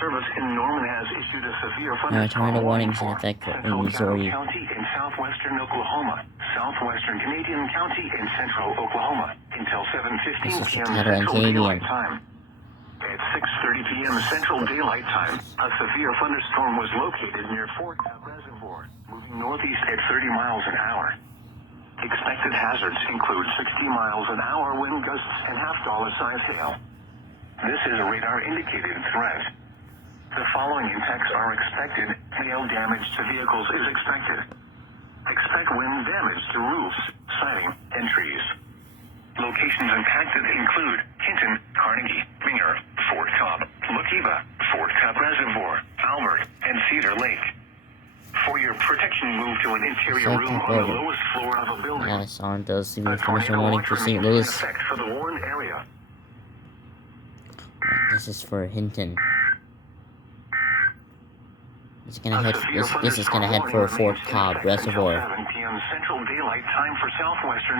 Service in Norman has issued a severe tornado thunderstorm warnings in for effect in central Missouri. Caddo County in southwestern Oklahoma, southwestern Canadian County, and central Oklahoma until 7:15 This is p.m. the Caddo and Central Canadian. Daylight Time. At 6:30 p.m. Central Daylight Time, a severe thunderstorm was located near Fort Cobb Reservoir, moving northeast at 30 miles an hour. Expected hazards include 60 miles an hour wind gusts and half-dollar-size hail. This is a radar-indicated threat. The following impacts are expected. Hail damage to vehicles is expected. Expect wind damage to roofs, siding, and trees. Locations impacted include Hinton, Carnegie, Ringer, Fort Cobb, Lookeva, Fort Cobb Reservoir, Albert, and Cedar Lake. For your protection, move to an interior room on the lowest floor of a building. Yes, on those severe A thunderstorm tornado warning for watch St. remains in Louis. effect for the warned area. This is for Hinton. It's gonna head. This is gonna head for Fort Cobb Reservoir. 7 p.m. Central Daylight Time for southwestern